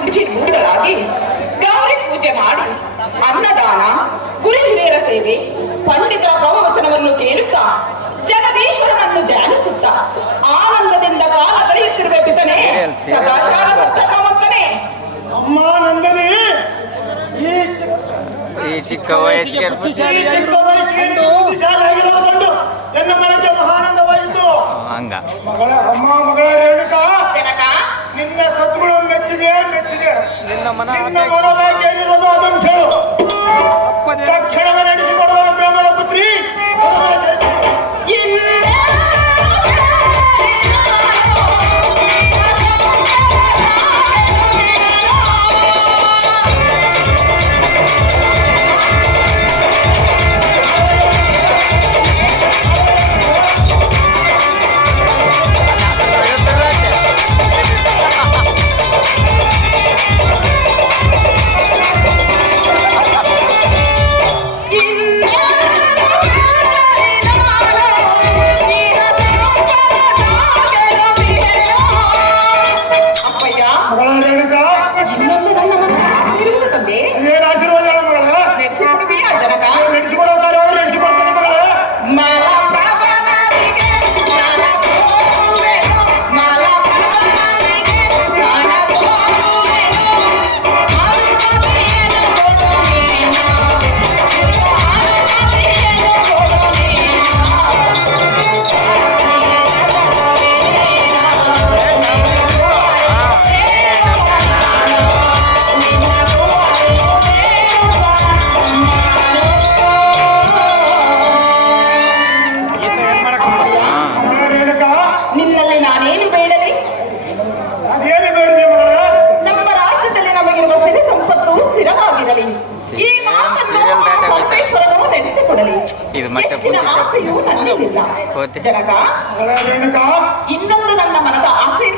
ಶುಚಿ ಮೂಡಲಾಗಿ ಗೌರಿ ಪೂಜೆ ಮಾಡಿ ಅನ್ನದಾನ ಗುರು ಹಿರಿಯರ ಸೇವೆ ಪಂಡಿತ ಪ್ರವಚನವನ್ನು ಕೇಳುತ್ತಾ ಜಗದೀಶ್ವರನನ್ನು ಧ್ಯಾನಿಸುತ್ತಾ ಆನಂದದಿಂದ ಕಾಲ ಕಳೆಯುತ್ತಿರುವ ಪಿತನೆ ಈ ಚಿಕ್ಕ ವಯಸ್ಸಿಗೆ ಈ ಚಿಕ್ಕ ವಯಸ್ಸಿಗೆ ನಿನ್ನ ಮನ నేను ಮಗಳೇ ಇದು ಮತ್ತೆ ಹೆಚ್ಚಿನ ಆಸೆಯು ನನ್ನದಿಲ್ಲ ಜನಕ ಇನ್ನೊಂದು ನನ್ನ ಮನದ ಆಸೆ